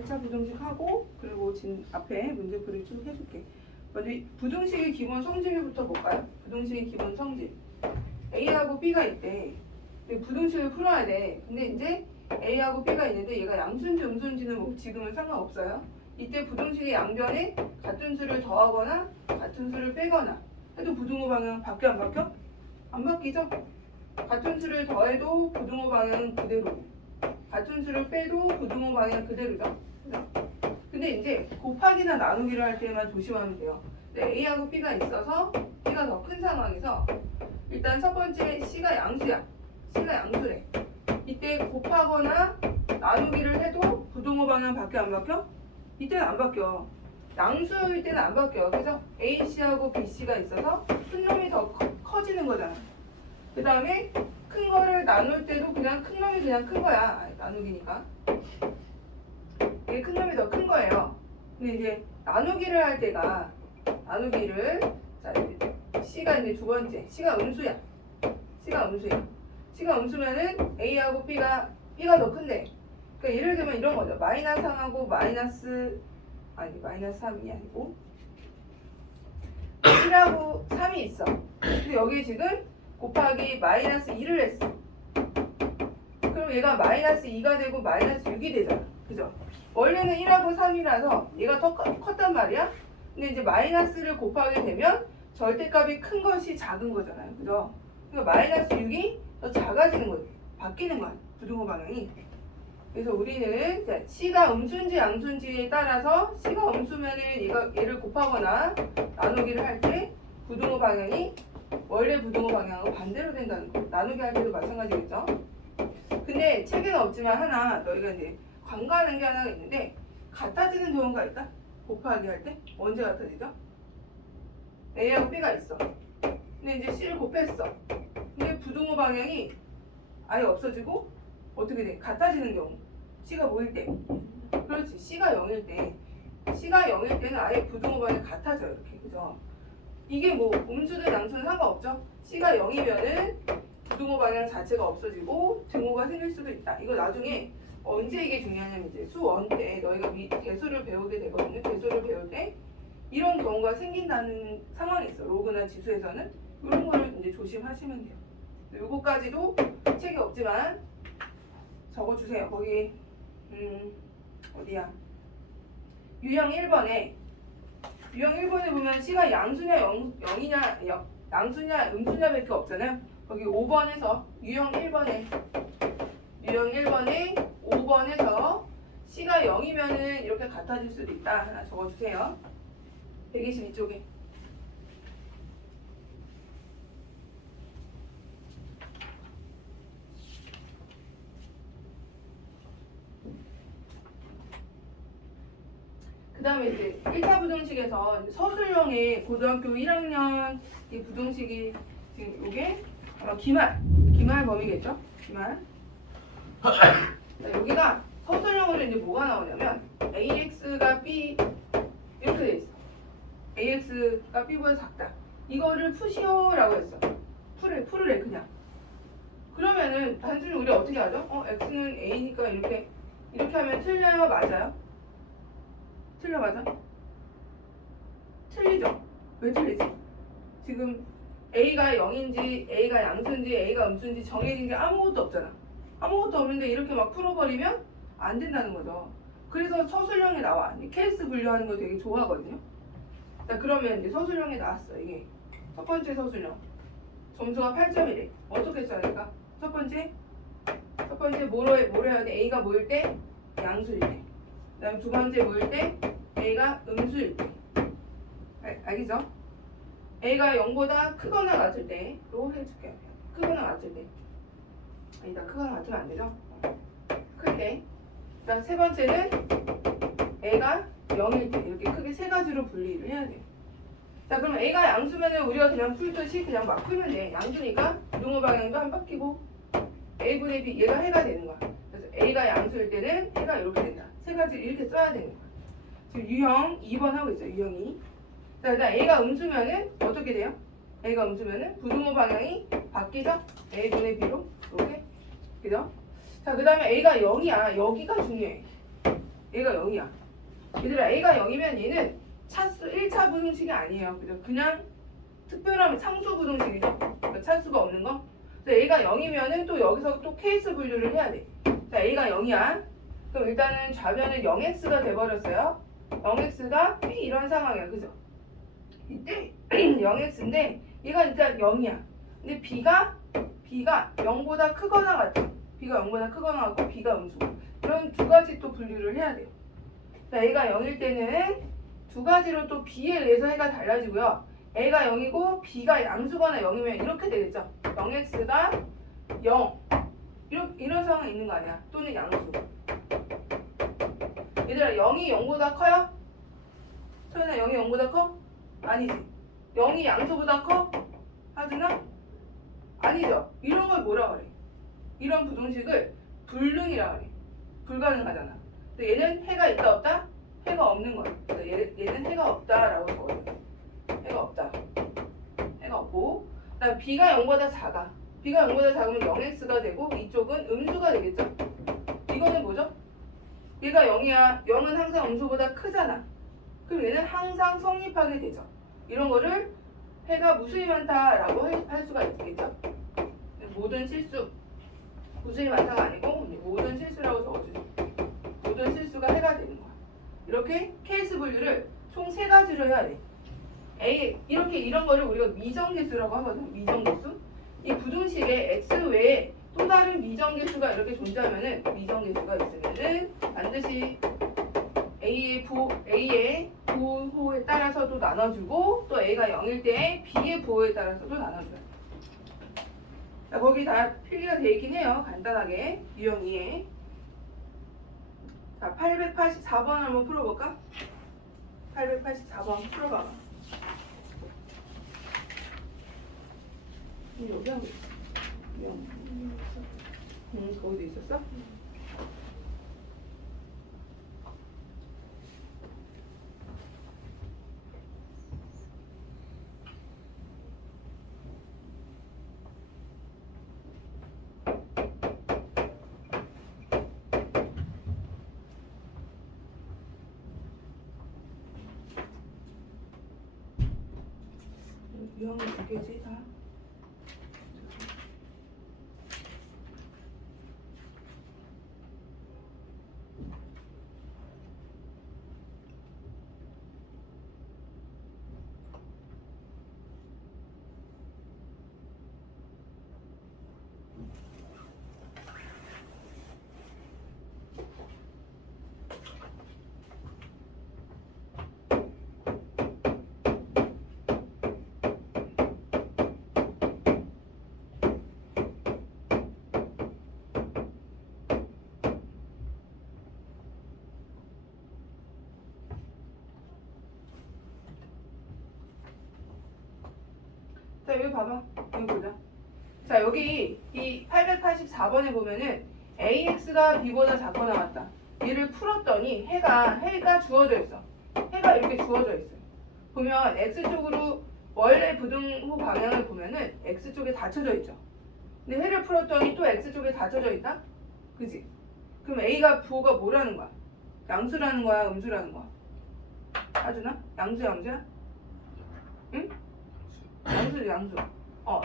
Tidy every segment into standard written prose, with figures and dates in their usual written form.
1차 부등식 하고 그리고 지금 앞에 문제풀이 쭉 해줄게. 먼저 부등식의 기본 성질부터 볼까요? 부등식의 기본 성질. A하고 B가 있대. 부등식을 풀어야 돼. 근데 이제 A하고 B가 있는데 얘가 양수인지 음수인지는 뭐 지금은 상관없어요. 이때 부등식의 양변에 같은 수를 더하거나 같은 수를 빼거나 해도 부등호 방향 바뀌어 안 바뀌어? 안 바뀌죠? 같은 수를 더해도 부등호 방향은 그대로고 같은 수를 빼도 부등호 방향은 그대로죠. 그죠? 근데 이제 곱하기나 나누기를 할 때만 조심하면 돼요. A하고 B가 있어서 B가 더 큰 상황에서 일단 첫 번째 C가 양수야. C가 양수래. 이때 곱하거나 나누기를 해도 부등호 방향 바뀌어 안 바뀌어? 이때는 안 바뀌어. 양수일 때는 안 바뀌어. 그래서 AC하고 BC가 있어서 큰 놈이 더 커지는 거잖아. 그 다음에 큰 거를 나눌 때도 그냥 큰 놈이 그냥 큰 거야. 나누기니까. 이게 큰 놈이 더 큰 거예요. 근데 이제 나누기를 할 때가 나누기를 자 C가 이제 두 번째 C가 음수야. C가 음수야. C가 음수면은 A하고 B가 더 큰데 그러니까 예를 들면 이런 거죠. 마이너스 3하고 마이너스 3이 아니고 1하고 3이 있어. 근데 여기 지금 곱하기 마이너스 2를 했어. 그럼 얘가 마이너스 2가 되고 마이너스 6이 되잖아. 그죠? 원래는 1하고 3이라서 얘가 더 컸단 말이야. 근데 이제 마이너스를 곱하게 되면 절대값이 큰 것이 작은 거잖아요. 그죠? 그러니까 마이너스 6이 더 작아지는 거지. 바뀌는 거야. 부등호 방향이. 그래서 우리는 C가 음수인지 양수인지에 따라서 C가 음수면은 얘를 곱하거나 나누기를 할 때 부등호 방향이 원래 부등호 방향하고 반대로 된다는 거. 나누기 할 때도 마찬가지겠죠. 근데 책에는 없지만 하나 너희가 이제 관과하는 게 하나가 있는데 같아지는 경우가 있다. 곱하기 할 때 언제 같아지죠? A하고 B가 있어. 근데 이제 C를 곱했어. 근데 부등호 방향이 아예 없어지고 어떻게 돼? 같아지는 경우. C가 뭐일 때? 그렇지. C가 0일 때. C가 0일 때는 아예 부등호 방향이 같아져요. 이렇게. 그죠? 이게 뭐 음수든 양수든 상관없죠? C가 0이면은 부등호 방향 자체가 없어지고 등호가 생길 수도 있다. 이거 나중에 언제 이게 중요하냐면 이제 수1 때 너희가 개수를 배우게 되거든요. 개수를 배울 때 이런 경우가 생긴다는 상황이 있어. 로그나 지수에서는 이런 거를 이제 조심하시면 돼요. 요거까지도 책이 없지만 적어주세요. 거기 어디야? 유형 1번에 보면 C가 양수냐 0이냐 양수냐 음수냐 밖에 없잖아요. 거기 5번에서 유형 1번에 5번에서 C가 0이면은 이렇게 같아질 수도 있다. 하나 적어주세요. 122쪽에. 그 다음에 이제 1차 부등식에서 서술형의 고등학교 1학년 이 부등식이 지금 이게 아마 기말 범위겠죠? 기말. 자, 여기가 서술형으로 이제 뭐가 나오냐면 AX가 B 이렇게 돼 있어. AX가 B보다 작다. 이거를 푸시오라고 했어. 풀으래 그냥. 그러면은 단순히 우리 어떻게 하죠? X는 A니까 이렇게 하면 틀려요? 맞아요? 틀려 맞아? 틀리죠? 왜 틀리지? 지금 A가 0인지 A가 양수인지 A가 음수인지 정해진 게 아무것도 없잖아. 아무것도 없는데 이렇게 막 풀어버리면 안 된다는 거죠. 그래서 서술형에 나와. 케이스 분류하는 거 되게 좋아하거든요. 자, 그러면 이제 서술형에 나왔어. 이게 첫 번째 서술형. 점수가 8점이래. 어떻게 써야 될까? 첫 번째 뭐로 해야 돼? A가 뭐일 때? 양수일 때. 그 다음에 두 번째 뭐일 때? A가 음수일 때. 알겠죠? A가 0보다 크거나 같을 때로 해줄게요. 크거나 같을 때. 아니다. 크거나 같으면 안 되죠? 클 때. 그 다음 세 번째는 A가 0일 때. 이렇게 크게 세 가지로 분리를 해야 돼요. 자, 그럼 A가 양수면은 우리가 그냥 풀듯이 그냥 막 풀면 돼. 양수니까 부등호 방향도 한 바퀴고 A분의 B 얘가 해가 되는 거야. 그래서 A가 양수일 때는 해가 이렇게 된다. 세 가지 이렇게 써야 되는 거야. 지금 유형 2번 하고 있어요. 유형 2. 자, 일단 A가 음수면은 어떻게 돼요? A가 음수면은 부등호 방향이 바뀌죠? A분의 B로 이렇게. 그죠? 자, 그 다음에 A가 0이야. 여기가 중요해. 얘가 0이야. 얘들아 A가 0이면 얘는 차수 1차 부등식이 아니에요. 그죠? 그냥 특별한 상수 부등식이죠. 그러니까 차수가 없는 거. 그래서 A가 0이면은 또 여기서 또 케이스 분류를 해야 돼. 자, A가 0이야. 그럼 일단은 좌변은 0x가 돼버렸어요. 0x가 B 이런 상황이야. 그죠? 이때 0x인데 얘가 일단 0이야. 근데 B가 0보다 크거나 같아. B가 0보다 크거나 같고 B가 음수. 이런 두 가지 또 분류를 해야 돼요. 자, A가 0일 때는 두 가지로 또 B에 의해서 해가 달라지고요. A가 0이고 B가 양수거나 0이면 이렇게 되겠죠. 0x가 0 이런 상황이 있는 거 아니야. 또는 양수. 얘들아 0이 0보다 커요? 소연아 0이 0보다 커? 아니지. 0이 양수보다 커? 하준아? 아니죠. 이런 걸 뭐라 그래? 이런 부등식을 불능이라 그래. 불가능하잖아. 근데 얘는 해가 있다 없다? 해가 없는 거야. 그래서 얘는 해가 없다라고 적어줘. 해가 없다. 해가 없고. 그다음 B가 0보다 작아. B가 0보다 작으면 0x가 되고 이쪽은 음수가 되겠죠. 이거는 뭐죠? 얘가 0이야. 0은 항상 음수보다 크잖아. 그럼 얘는 항상 성립하게 되죠. 이런 거를 해가 무수히 많다라고 할 수가 있겠죠. 모든 실수. 무수히 많다가 아니고 모든 실수라고 적어주죠. 모든 실수가 해가 되는 거야. 이렇게 케이스 분류를 총 3가지로 해야 돼. 이렇게 이런 거를 우리가 미정계수라고 하거든. 미정계수. 이 부등식에 x 외에 또 다른 미정계수가 이렇게 존재하면은 미정계수가 있으면은 반드시 A의 부호에 따라서도 나눠주고 또 A가 0일 때 B의 부호에 따라서도 나눠줘요. 자, 거기 다 필기가 되어 있긴 해요. 간단하게 유형 2에. 자, 884번 한번 풀어볼까? 884번 풀어봐봐. 여기 하고 있어. 유형. 거기도 있었어? 유형이 2개지 다? 자, 여기 봐봐. 여기 보자. 자, 여기 이 884번에 보면은 AX가 B보다 작거나 같다. 얘를 풀었더니 해가 주어져 있어. 해가 이렇게 주어져 있어요. 보면 X쪽으로 원래 부등호 방향을 보면은 X쪽에 닫혀져 있죠. 근데 해를 풀었더니 또 X쪽에 닫혀져 있다? 그지? 그럼 A가 부호가 뭐라는 거야? 양수라는 거야? 음수라는 거야? 하준아? 양수야? 응? 양수.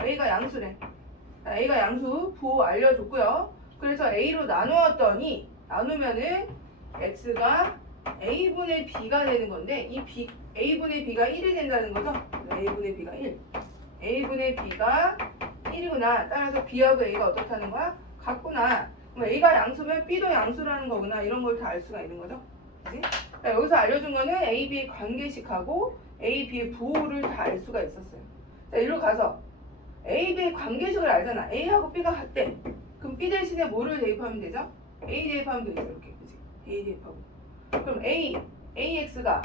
A가 양수래. A가 양수 부호 알려줬고요. 그래서 A로 나누면은 X가 A분의 B가 되는 건데 이 A분의 B가 1이 된다는 거죠? A분의 B가 1. A분의 B가 1이구나. 따라서 B하고 A가 어떻다는 거야? 같구나. 그럼 A가 양수면 B도 양수라는 거구나. 이런 걸 다 알 수가 있는 거죠. 그치? 자, 여기서 알려준 거는 A, B의 관계식하고 A, B의 부호를 다 알 수가 있었어요. 자, 이리로 가서 A, B의 관계식을 알잖아. A하고 B가 같대. 그럼 B 대신에 뭐를 대입하면 되죠? A 대입하면 되죠. 이렇게. 그치? A 대입하고. 그럼 AX가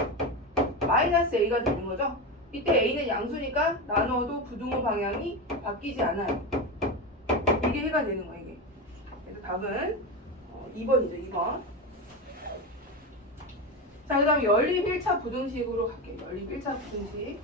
마이너스 A가 되는 거죠? 이때 A는 양수니까 나눠도 부등호 방향이 바뀌지 않아요. 이게 해가 되는 거야, 이게. 그래서 답은 2번이죠, 2번. 자, 그 다음 연립 1차 부등식으로 갈게요. 연립 1차 부등식.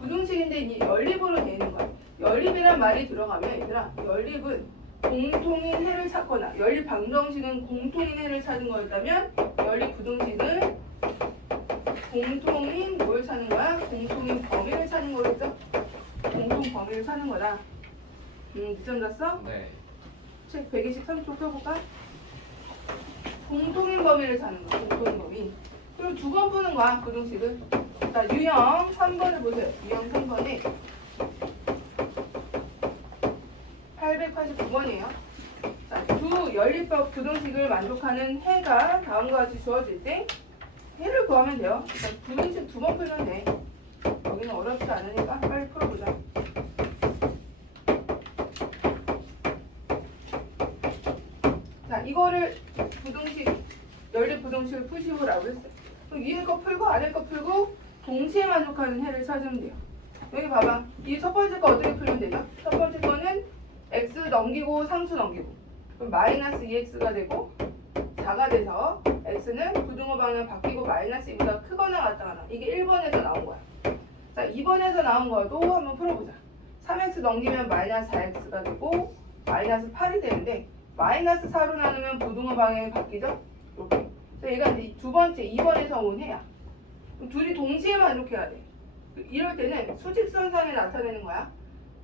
부등식인데 이 연립으로 되는 거야. 연립이란 말이 들어가면 얘들아, 연립은 공통인 해를 찾거나 연립 방정식은 공통인 해를 찾은 거였다면 연립 부등식은 공통인 뭘 찾는 거야? 공통인 범위를 찾는 거였죠? 공통 범위를 찾는 거다. 늦점 잤어? 네. 책 123쪽 펴볼까? 공통인 범위를 찾는 거야. 공통인 범위. 그럼 두 번 푸는 거야. 부등식을. 자, 유형 3번을 보세요. 유형 3번에 889번이에요. 자, 두 연립법 부등식을 만족하는 해가 다음과 같이 주어질 때 해를 구하면 돼요. 일단 부등식 두 번 풀면 돼. 여기는 어렵지 않으니까 빨리 풀어보자. 자, 이거를 부등식, 연립 부등식을 푸시오라고 했어요. 그럼 위에 거 풀고 아래 거 풀고 동시에 만족하는 해를 찾으면 돼요. 여기 봐봐. 이 첫 번째 거 어떻게 풀면 되죠? 첫 번째 거는 x 넘기고 상수 넘기고 그럼 마이너스 2x가 되고 4가 돼서 x는 부등호 방향 바뀌고 마이너스 2보다 크거나 같다거나 이게 1번에서 나온 거야. 자, 2번에서 나온 거도 한번 풀어보자. 3x 넘기면 마이너스 4x가 되고 마이너스 8이 되는데 마이너스 4로 나누면 부등호 방향이 바뀌죠? 이렇게. 자, 얘가 이제 두 번째 2번에서 온 해야. 그럼 둘이 동시에 만족해야 돼. 이럴 때는 수직선상에 나타내는 거야.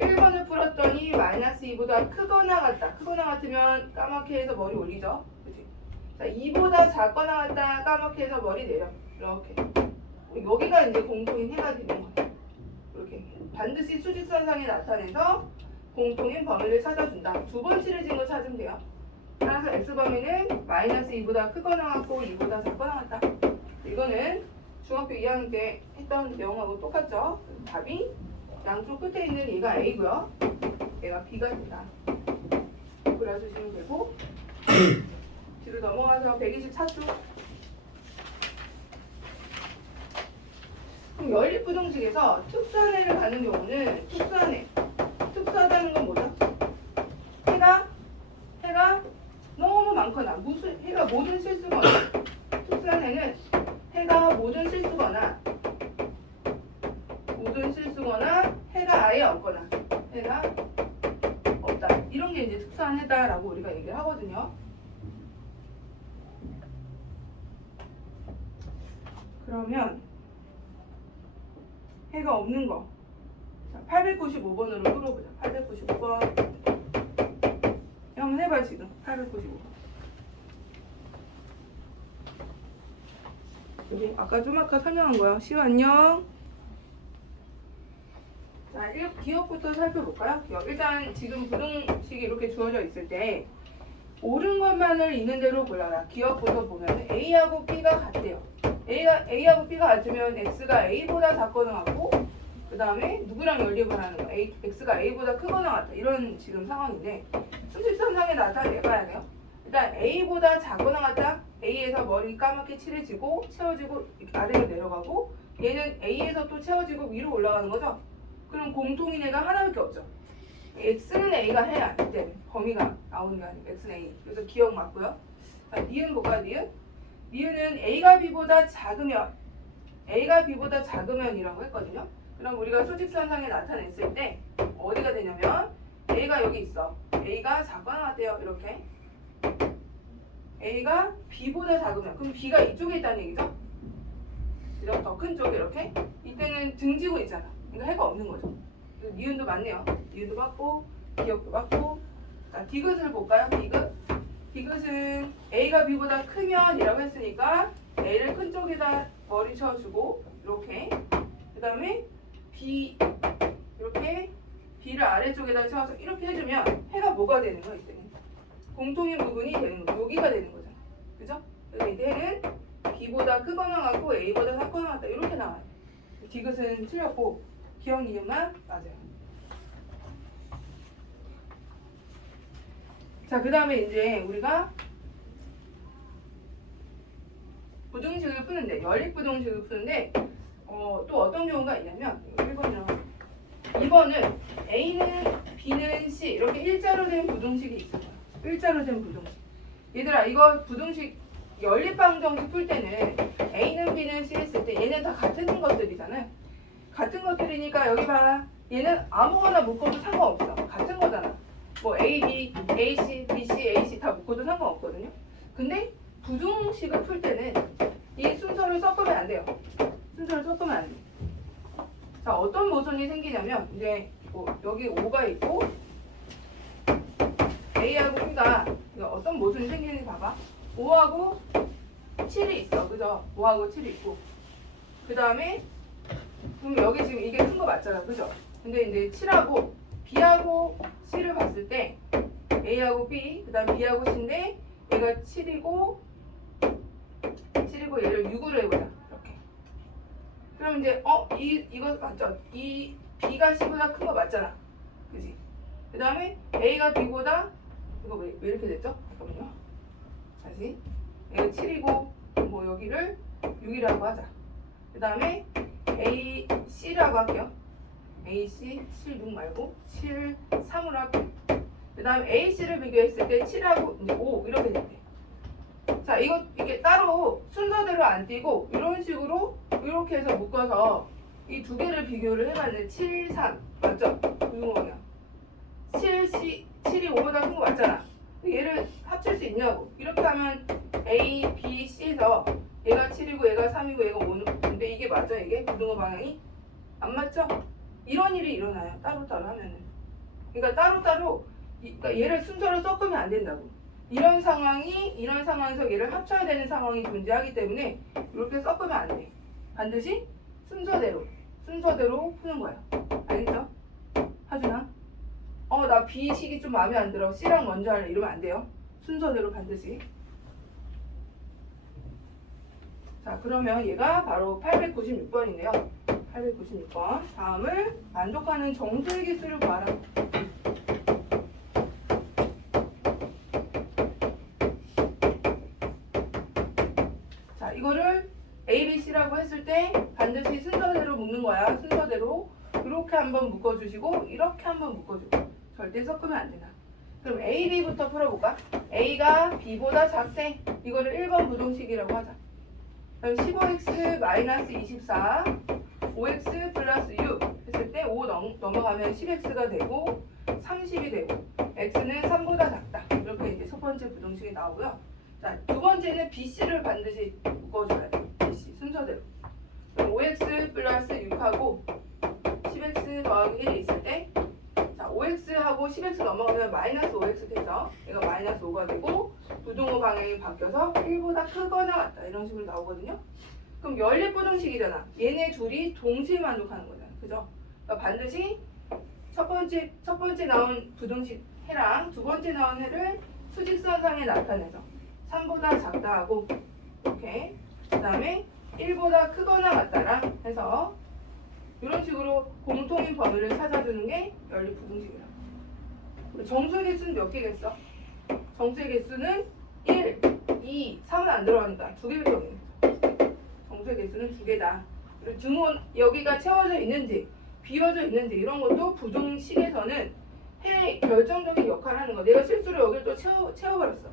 1번을 풀었더니 마이너스 2보다 크거나 같다. 크거나 같으면 까맣게 해서 머리 올리죠. 그치? 자, 2보다 작거나 같다. 까맣게 해서 머리 내려. 이렇게. 여기가 이제 공통인 해가 되는 거야. 이렇게. 반드시 수직선상에 나타내서 공통인 범위를 찾아준다. 두 번 칠해진 거 찾으면 돼요. 따라서 x범위는 마이너스 2보다 크거나 같고 2보다 작거나 같다. 이거는 중학교 2학년 때 했던 내용하고 똑같죠? 답이 양쪽 끝에 있는 얘가 A고요. 얘가 B가 된다. 그려주시면 되고 뒤로 넘어가서 124쪽. 그럼 연립부등식에서 특수한 해를 가는 경우는 특수한 해. 특수하다는 건 뭐죠? 해가 너무 많거나 해가 모든 실수거나 특수한 해는 해가 모든 실수거나 해가 아예 없거나 해가 없다. 이런 게 이제 특수한 해다라고 우리가 얘기를 하거든요. 그러면 해가 없는 거. 자, 895번으로 풀어보자. 895번. 한번 해봐 지금. 895번. 여기 아까 설명한 거야. 시우 안녕. 자, 기억부터 살펴볼까요? 기억. 일단 지금 부등식이 이렇게 주어져 있을 때 옳은 것만을 있는 대로 골라라. 기억부터 보면 A하고 B가 같대요. A하고 B가 같으면 X가 A보다 작거나 같고 그 다음에 누구랑 연립을 하는 거야? X가 A보다 크거나 같다. 이런 지금 상황인데 수직선상에 나타내봐야 돼요. 일단 A보다 작거나 같다. A에서 머리 까맣게 칠해지고 채워지고 아래로 내려가고 얘는 A에서 또 채워지고 위로 올라가는 거죠. 그럼 공통인 애가 하나밖에 없죠. X는 A가 해야 이때 범위가 나오는 게 아니고 X는 A. 그래서 기억 맞고요. 자, 니은 볼까요? 니은은 A가 B보다 작으면 이라고 했거든요. 그럼 우리가 수직선상에 나타냈을 때 어디가 되냐면 A가 여기 있어. A가 작거나 같대요. 이렇게. A가 B보다 작으면 그럼 B가 이쪽에 있다는 얘기죠? 그죠? 더 큰 쪽에 이렇게. 이때는 등지고 있잖아. 그러니까 해가 없는 거죠. 니은도 맞네요. 니은도 맞고 기억도 맞고. 자, 디귿을 볼까요? 디귿은 A가 B보다 크면 이라고 했으니까 A를 큰 쪽에다 머리 쳐주고 이렇게. 그 다음에 B 이렇게 B를 아래쪽에다 쳐서 이렇게 해주면 해가 뭐가 되는 거야? 이때는 공통인 부분이 되는 거. 여기가 되는 거잖아. 그죠? 그래서 이때 해는 B보다 크거나 같고 A보다 작거나 같다. 이렇게 나와요. 디귿은 틀렸고 기억 니은만 맞아요. 자, 그 다음에 이제 우리가 부등식을 푸는데 연립부등식을 푸는데 또 어떤 경우가 있냐면 1번이랑 2번은 A는 B는 C 이렇게 일자로 된 부등식이 있어요. 일자로 된 부등식. 얘들아 이거 부등식 연립방정식 풀 때는 A는 B는 C 했을 때 얘는 다 같은 것들이잖아요. 같은 것들이니까 여기 봐. 얘는 아무거나 묶어도 상관없어. 같은 거잖아. 뭐 A, B, A, C, B, C, A, C 다 묶어도 상관없거든요. 근데 부등식을 풀 때는 이 순서를 섞으면 안 돼요. 순서를 섞으면 안 돼. 자, 어떤 모순이 생기냐면 이제 뭐 여기 5가 있고 A하고 B가 어떤 모순이 생기는지 봐봐. 5하고 7이 있어. 그죠? 5하고 7이 있고. 그 다음에 그럼 여기 지금 이게 큰 거 맞잖아. 그죠? 근데 이제 7하고 B하고 C를 봤을 때 A하고 B, 그 다음 B하고 C인데 얘가 7이고 얘를 6으로 해보자. 이렇게. 그럼 이제 이거 맞죠? 이 B가 C보다 큰 거 맞잖아. 그지? 그 다음에 A가 B보다 이거 왜 이렇게 됐죠? 잠깐만요. 다시 얘가 7이고 뭐 여기를 6이라고 하자. 그 다음에 A, C라고 할게요. A, C, 7, 6 말고 7, 3으로 할게요. 그 다음에 A, C를 비교했을 때 7하고 이제 5 이렇게 됐대. 자, 이게 따로 순서대로 안 띄고 이런 식으로 이렇게 해서 묶어서 이 두 개를 비교를 해봤는데 7, 3 맞죠? 무슨 거냐? 7이 5보다 큰 거 맞잖아. 얘를 합칠 수 있냐고. 이렇게 하면 A, B, C에서 얘가 7이고 얘가 3이고 얘가 5는 근데 이게 맞아? 이게 부등호 방향이? 안 맞죠? 이런 일이 일어나요. 따로따로 하면은. 그러니까 따로따로 그러니까 얘를 순서를 섞으면 안 된다고. 이런 상황에서 얘를 합쳐야 되는 상황이 존재하기 때문에 이렇게 섞으면 안 돼. 반드시 순서대로 푸는 거야. 알겠죠? 하준아? 나 B식이 좀 마음에 안 들어. C랑 먼저 할래. 이러면 안 돼요. 순서대로 반드시. 자, 그러면 얘가 바로 896번이네요. 896번. 다음을 만족하는 정수의 개수를 구하라. 자, 이거를 A, B, C라고 했을 때 반드시 순서대로 묶는 거야. 순서대로. 이렇게 한번 묶어주시고 이렇게 한번 묶어주고. 절대 섞으면 안 된다. 그럼 A, B부터 풀어볼까? A가 B보다 작대. 이거를 1번 부등식이라고 하자. 그럼 15x-24 5x 플러스 6 했을 때 5 넘어가면 10x가 되고 30이 되고 x는 3보다 작다. 이렇게 이제 첫 번째 부등식이 나오고요. 자, 두 번째는 BC를 반드시 묶어줘야 돼. BC 순서대로. 그럼 5x 플러스 6하고 10x 더하기 1이 있을 때 자, 5x하고 10x 넘어가면 마이너스 5x 되죠. 얘가 마이너스 5가 되고 부등호 방향이 바뀌어서 1보다 크거나 같다. 이런 식으로 나오거든요. 그럼 연립부등식이잖아. 얘네 둘이 동시에 만족하는 거잖아. 그죠? 그러니까 반드시 첫 번째 나온 부등식 해랑 두 번째 나온 해를 수직선상에 나타내서 3보다 작다 하고 이렇게 그 다음에 1보다 크거나 같다랑 해서 이런 식으로 공통인 범위를 찾아주는 게 연립부등식이라고. 정수의 개수는 몇 개겠어? 정수의 개수는 1, 2, 3은 안 들어가니까 두 개밖에 없는 거죠. 정수의 개수는 두 개다. 그리고 등호 여기가 채워져 있는지 비워져 있는지 이런 것도 부등식에서는 해의 결정적인 역할을 하는 거. 내가 실수로 여기를 또 채워버렸어.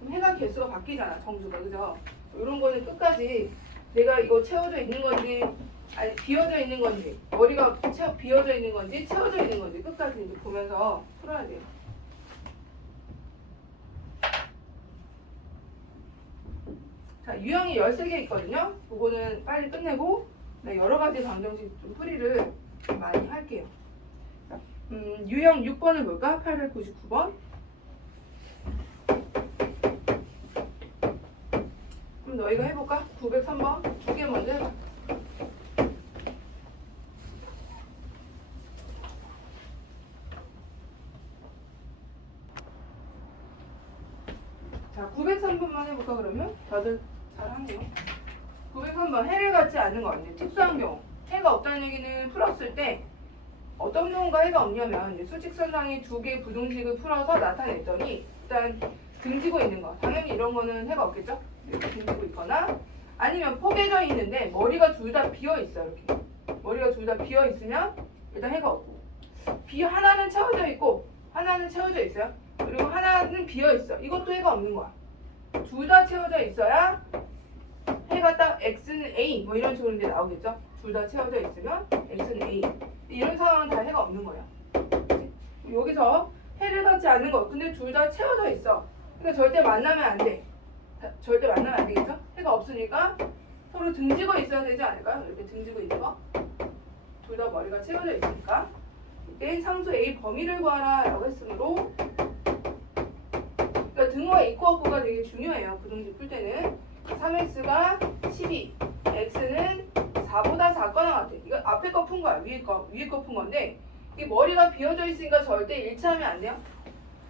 그럼 해가 개수가 바뀌잖아. 정수가. 그죠? 이런 거는 끝까지 내가 이거 채워져 있는 건지 아니 비워져 있는 건지 머리가 비워져 있는 건지 채워져 있는 건지 끝까지 이제 보면서 풀어야 돼요. 자, 유형이 13개 있거든요. 그거는 빨리 끝내고 여러 가지 방정식 좀 풀이를 많이 할게요. 자, 유형 6번을 볼까? 899번. 그럼 너희가 해볼까? 903번. 두 개 먼저 해봐. 자, 903번만 해볼까 그러면? 다들 잘하네요. 903번 해를 갖지 않는 거 아니에요. 특수한 경우. 해가 없다는 얘기는 풀었을 때 어떤 경우가 해가 없냐면 이제 수직선상에 두 개의 부등식을 풀어서 나타냈더니 일단 등지고 있는 거. 당연히 이런 거는 해가 없겠죠? 이렇게 등지고 있거나 아니면 포개져 있는데 머리가 둘 다 비어 있어요. 이렇게. 머리가 둘 다 비어 있으면 일단 해가 없고 하나는 채워져 있고 하나는 채워져 있어요. 그리고 하나는 비어 있어. 이것도 해가 없는 거야. 둘 다 채워져 있어야 해가 딱 x는 a 뭐 이런 식으로 이제 나오겠죠. 둘 다 채워져 있으면 x는 a. 이런 상황은 다 해가 없는 거예요. 여기서 해를 받지 않는 거. 근데 둘 다 채워져 있어. 그러니까 절대 만나면 안 돼. 절대 만나면 안 되겠죠? 해가 없으니까 서로 등지고 있어야 되지 않을까요? 이렇게 등지고 있는 거. 둘 다 머리가 채워져 있으니까. 이때 상수 A 범위를 구하라 라고 했으므로, 그러니까 등호와 이코어프가 되게 중요해요. 부등식 풀 때는. 3x가 12, x는 4보다 작거나 같아. 이거 앞에 거 푼 거야. 위에 거 푼 건데, 이 머리가 비어져 있으니까 절대 일치하면 안 돼요.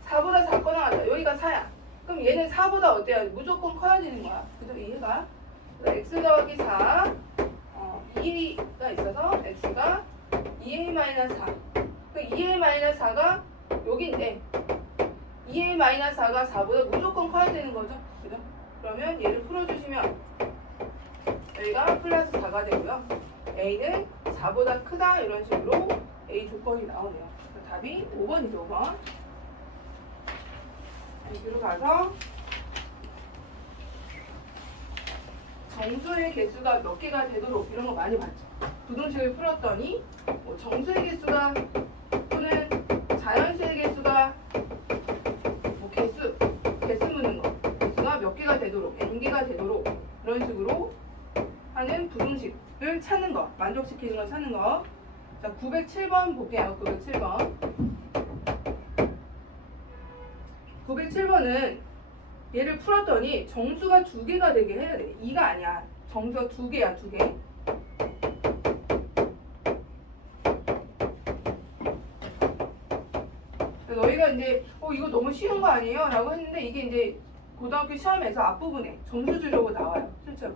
4보다 작거나 같아. 여기가 4야. 그럼 얘는 4보다 어때요? 무조건 커야 되는 거야. 그죠? 이해가? x 더하기 4, 2a가 있어서 x가 2a-4. 그 2a-4가 여기인데 2a-4가 4보다 무조건 커야 되는 거죠. 그죠? 그러면 얘를 풀어주시면 여기가 플러스 4가 되고요. a는 4보다 크다 이런 식으로 a 조건이 나오네요. 답이 5번이죠. 5번. 여기로 가서 정수의 개수가 몇 개가 되도록 이런 거 많이 봤죠. 부등식을 풀었더니 뭐 정수의 개수가 또는 자연수의 개수가 뭐 개수 묻는 거, 개수가 몇 개가 되도록 n개가 되도록 이런 식으로 하는 부등식을 찾는 거, 만족시키는 걸 찾는 거. 자, 907번 볼게요. 907번은 얘를 풀었더니 정수가 2개가 되게 해야 돼. 2가 아니야. 정수가 2개야, 2개. 너희가 이제 이거 너무 쉬운 거 아니에요? 라고 했는데 이게 이제 고등학교 시험에서 앞부분에 점수 주려고 나와요. 실제로.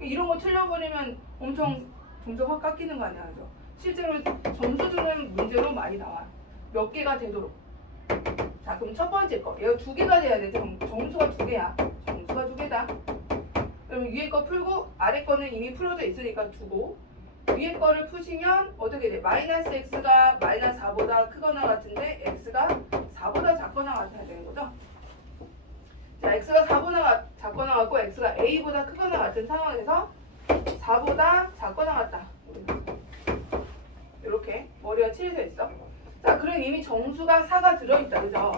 이런 거 틀려버리면 엄청 점수 확 깎이는 거 아니야. 그죠? 실제로 점수 주는 문제로 많이 나와. 몇 개가 되도록. 자, 그럼 첫 번째 거. 얘가 2개가 돼야 돼. 정수가 2개야. 정수가 2개다. 그럼 위에 거 풀고 아래 거는 이미 풀어져 있으니까 두고 위에 거를 푸시면 어떻게 돼? 마이너스 x가 마이너스 4보다 크거나 같은데 x가 4보다 작거나 같아야 되는 거죠. 자, x가 4보다 작거나 같고 x가 a보다 크거나 같은 상황에서 4보다 작거나 같다. 이렇게 머리가 칠해져 있어. 자, 그럼 이미 정수가 4가 들어있다. 그죠?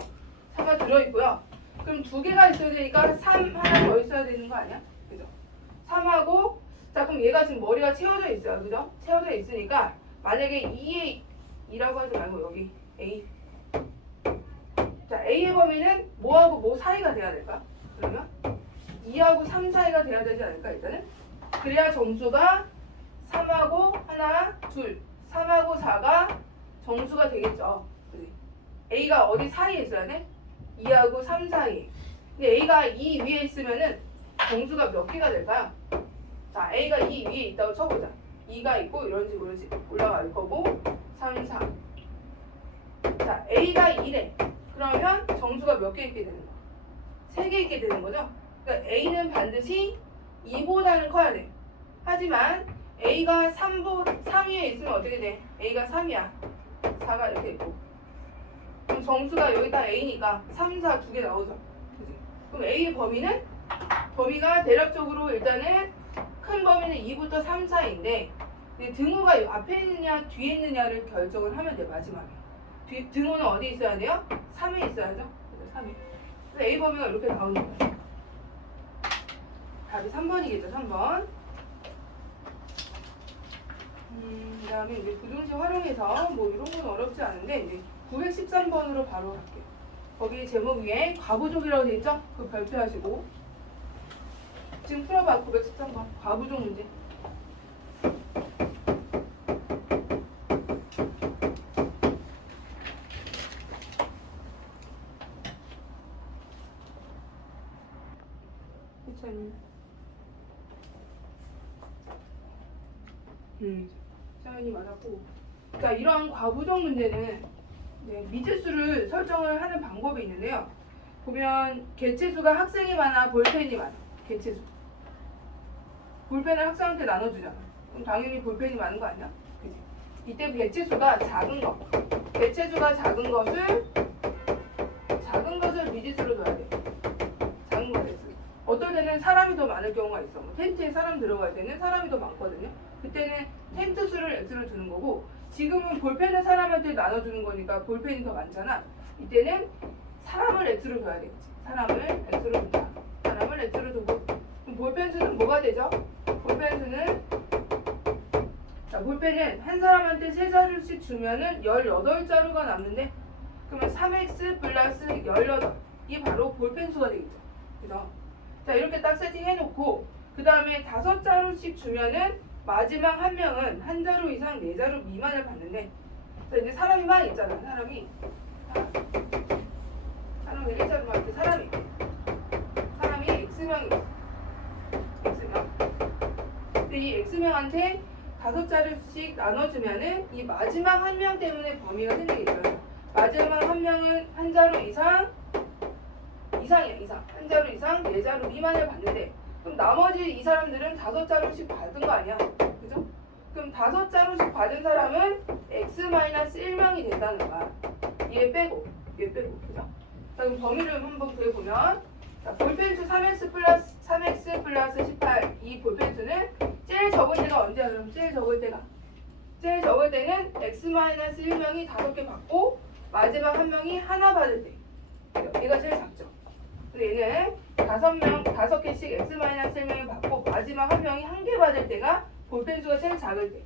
4가 들어있고요. 그럼 2개가 있어야 되니까 3 하나 더 있어야 되는 거 아니야? 그죠? 3하고, 자, 그럼 얘가 지금 머리가 채워져 있어요. 그죠? 채워져 있으니까 만약에 2라고 하지 말고 여기 A. 자, A의 범위는 뭐하고 뭐 사이가 돼야 될까? 그러면 2하고 3 사이가 돼야 되지 않을까? 일단은. 그래야 정수가 3하고 하나, 둘, 3하고 4가 정수가 되겠죠. 그치? A가 어디 사이에 있어야 돼? 2하고 3 사이. 근데 A가 2 위에 있으면은 정수가 몇 개가 될까요? 자, A가 2 위에 있다고 쳐보자. 2가 있고 이런 식으로 올라갈 거고 3, 4. 자, A가 2래. 그러면 정수가 몇 개 있게 되는 거야? 3개 있게 되는 거죠? 그러니까 A는 반드시 2보다는 커야 돼. 하지만 A가 3 위에 있으면 어떻게 돼? A가 3이야. 4가 이렇게 있고. 그럼 정수가 여기다 A니까 3, 4 두 개 나오죠. 그치? 그럼 A의 범위가 대략적으로 일단은 큰 범위는 2부터 3, 4인데 등호가 앞에 있느냐 뒤에 있느냐를 결정을 하면 돼. 마지막에. 등호는 어디 있어야 돼요? 3에 있어야죠. 3에. 그래서 A 범위가 이렇게 나오는 거예요. 답이 3번이겠죠. 3번. 그 다음에 이제 부등식 활용해서 뭐 이런 건 어렵지 않은데 이제 913번으로 바로 갈게요. 거기 제목 위에 과부족이라고 되어 있죠? 그거 발표하시고 지금 풀어봐. 913번 과부족 문제. 사연이 많았고, 자, 이러한 과부족 문제는 미지수를 설정을 하는 방법이 있는데요. 보면 개체수가 학생이 많아 볼펜이 많아. 개체수. 볼펜을 학생한테 나눠주잖아. 그럼 당연히 볼펜이 많은 거 아니야? 그치? 이때 개체수가 작은 거. 개체수가 작은 것을 미지수로 둬야 돼. 작은 거 개수. 어떨 때는 사람이 더 많을 경우가 있어. 뭐 텐트에 사람 들어갈 때는 사람이 더 많거든요. 그때는 텐트 수를 X로 두는 거고, 지금은 볼펜을 사람한테 나눠주는 거니까 볼펜이 더 많잖아. 이때는 사람을 x로 둬야 되겠지. 사람을 x로 둔다. 사람을 x로 두고 그럼 볼펜수는 뭐가 되죠? 볼펜수는 자, 볼펜은 한 사람한테 3자루씩 주면은 18자루가 남는데 그러면 3x 플러스 18 이게 바로 볼펜수가 되겠죠. 그죠? 자, 이렇게 딱 세팅해놓고 그 다음에 5자루씩 주면은 마지막 한 명은 한 자루 이상 4자루 미만을 받는데 자, 이제 사람이 많이 있잖아. 사람이 1자루만 이렇게 사람이 X명이 있어. X명. 근데 이 X명한테 5자루씩 나눠주면은 이 마지막 한 명 때문에 범위가 생기겠죠. 마지막 한 명은 한 자루 이상이야. 한 자루 이상 4자루 미만을 받는데 그럼 나머지 이 사람들은 5자루씩 받은 거 아니야. 그죠? 그럼 5자루씩 받은 사람은 X-1명이 된다는 거야. 얘 빼고. 그죠? 자, 그럼 범위를 한번 구해보면 자, 볼펜수 3x 플러스 18 이 볼펜수는 제일 적을 때가 언제야? 그럼 제일 적을 때는 X-1명이 5개 받고 마지막 한 명이 하나 받을 때 얘가 제일 작죠. 얘는 5개씩 X-1명이 받고 마지막 한 명이 1개 받을 때가 볼펜수가 제일 작을 때.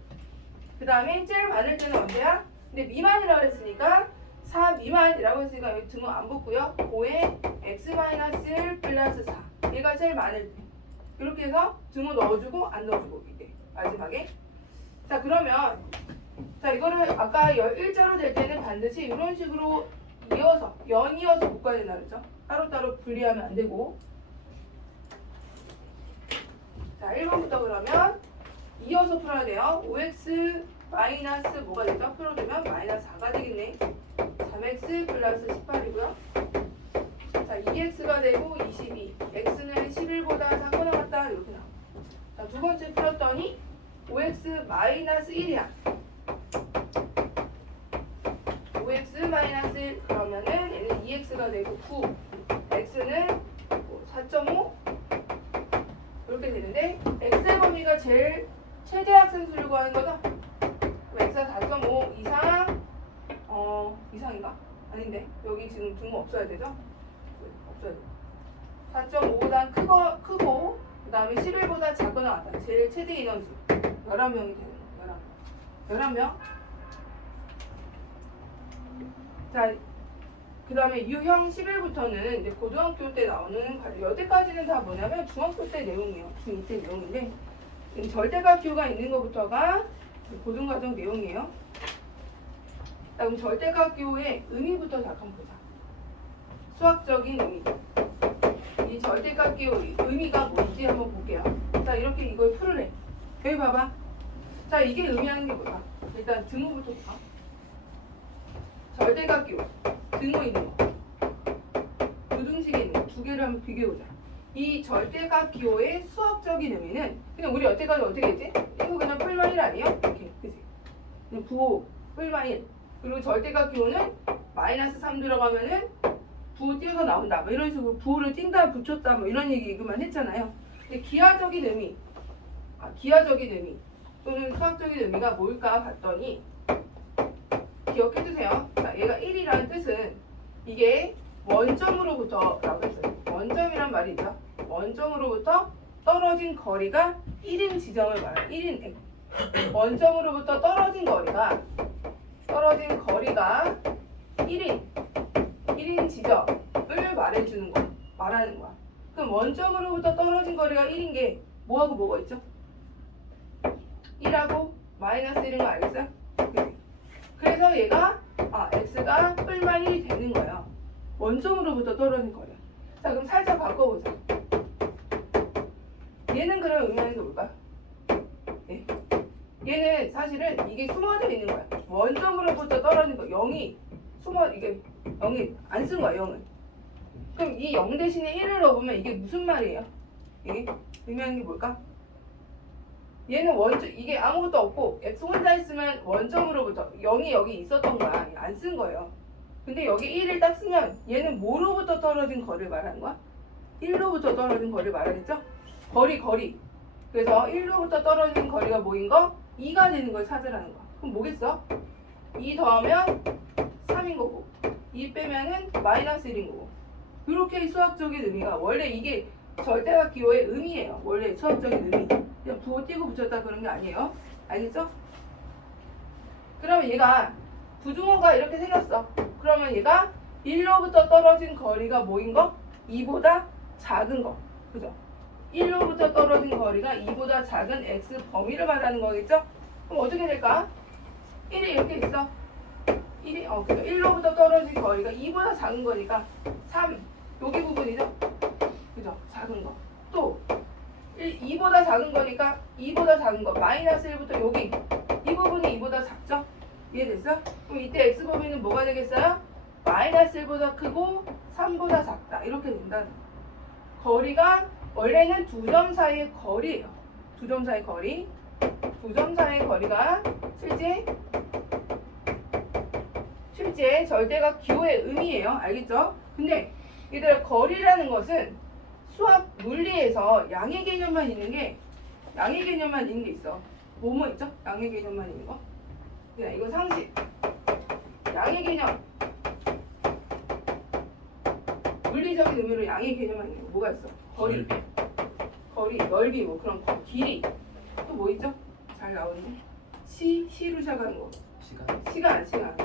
그 다음에 제일 많을 때는 언제야? 근데 미만이라고 했으니까 4 미만이라고 했으니까 여기 등호 안 붙고요. 5에 X-1 플러스 4 얘가 제일 많을 때. 이렇게 해서 등호 넣어주고 안 넣어주고 이게 마지막에. 자, 그러면 자, 이거를 아까 1자로 될 때는 반드시 이런 식으로 연이어서 묶어야 된다 그랬죠? 따로따로 분리하면 안 되고. 자, 1번부터 그러면 이어서 풀어야 돼요. 5x 마이너스 뭐가 되죠? 풀어주면 마이너스 4가 되겠네. 3x 플러스 18이고요. 자, 2x가 되고 22. x는 11보다 작거나 같다. 이렇게 나와. 자, 두 번째 풀었더니 5x 마이너스 1이야. 5x 마이너스 1 그러면은 얘는 2x가 되고 9. x는 4.5 이렇게 되는데 x의 범위가 제일 최대 학생수를 구하는 거죠? 그럼 x가 4.5 이상 이상인가? 아닌데 여기 지금 등호 없어야 되죠? 없어야 돼. 4.5보다 크고 그 다음에 11보다 작거나 같다. 제일 최대 인원수 11명이 되는 거야. 11명. 자, 그 다음에 유형 11부터는 이제 고등학교 때 나오는 여태까지는 다 뭐냐면 중학교 때 내용이에요. 중2 때 내용인데 절대값 기호가 있는 것부터가 고등과정 내용이에요. 자, 그럼 절대값 기호의 의미부터 잠깐 보자. 수학적인 의미. 이 절대값 기호의 의미가 뭔지 한번 볼게요. 자, 이렇게 이걸 풀으래. 여기 봐봐. 자, 이게 의미하는 게 뭐야? 일단 등호부터 볼까? 절대값 기호. 등호 있는 거. 부등식에 있는 거. 두 개를 한번 비교해보자. 이 절대값 기호의 수학적인 의미는 그냥 우리 여태까지 어떻게 했지? 이거 그냥 풀만 1 아니에요? 이렇게. 그치? 그냥 부호 풀만 1. 그리고 절대값 기호는 마이너스 3 들어가면은 부호 띄어서 나온다. 뭐 이런 식으로 부호를 띈다, 붙였다, 뭐 이런 얘기만 했잖아요. 근데 기하적인 의미, 기하적인 의미 또는 수학적인 의미가 뭘까 봤더니 기억해두세요. 자, 얘가 1이라는 뜻은 이게 원점으로부터라고 했어요. 원점이란 말이 있죠. 원점으로부터 떨어진 거리가 1인 지점을 말해요. 1인 원점으로부터 떨어진 거리가 1인 지점을 말해주는 거야. 말하는 거야. 그럼 원점으로부터 떨어진 거리가 1인 게 뭐하고 뭐가 있죠? 1하고 마이너스 1인 거 알겠어요? 그치? 그래서 얘가 x가 뿔만 1이 되는 거예요. 원점으로부터 떨어진 거리야. 자, 그럼 살짝 바꿔보자. 얘는 그럼 의미하는 게 뭘까? 네. 얘는 사실은 이게 숨어져 있는 거야. 원점으로부터 떨어진 거 0이 이게 0이 안 쓴 거야. 0은. 그럼 이 0 대신에 1을 넣으면 이게 무슨 말이에요? 이게 의미하는 게 뭘까? 얘는 이게 아무것도 없고 x 혼자 있으면 원점으로부터 0이 여기 있었던 거야. 안 쓴 거예요. 근데 여기 1을 딱 쓰면 얘는 뭐로부터 떨어진 거리를 말하는 거야? 1로부터 떨어진 거리를 말하겠죠? 거리. 그래서 1로부터 떨어진 거리가 뭐인 거? 2가 되는 걸 찾으라는 거야. 그럼 뭐겠어? 2 더하면 3인 거고 2 빼면은 마이너스 1인 거고. 이렇게 수학적인 의미가 원래 이게 절대각 기호의 의미예요. 원래 수학적인 의미. 그냥 부호 띄고 붙였다 그런 게 아니에요. 알겠죠? 그러면 얘가 부등호가 이렇게 생겼어. 그러면 얘가 1로부터 떨어진 거리가 뭐인 거? 2보다 작은 거. 그죠? 1로부터 떨어진 거리가 2보다 작은 x 범위를 말하는 거겠죠? 그럼 어떻게 될까? 1이 이렇게 있어. 1이 그죠? 1로부터 떨어진 거리가 2보다 작은 거니까 3 여기 부분이죠? 그죠? 작은 거. 또 2보다 작은 거니까 2보다 작은 거 마이너스 1부터 여기 이 부분이 2보다 작죠? 이해됐어? 그럼 이때 x 범위는 뭐가 되겠어요? 마이너스 1보다 크고 3보다 작다 이렇게 된다는 거예요. 거리가 원래는 두 점 사이의 거리예요. 두 점 사이의 거리. 두 점 사이의 거리가 실제 절대각 기호의 의미예요. 알겠죠? 근데 얘들아 거리라는 것은 수학 물리에서 양의 개념만 있는 게 있어. 뭐뭐 있죠? 양의 개념만 있는 거. 그냥 이건 상식. 양의 개념. 물리적인 의미로 양의 개념만 있는 거 뭐가 있어? 거리, 넓이 뭐 그런 거. 길이. 또 뭐 있죠? 잘 나오는데. 시로 시작하는 거. 시간.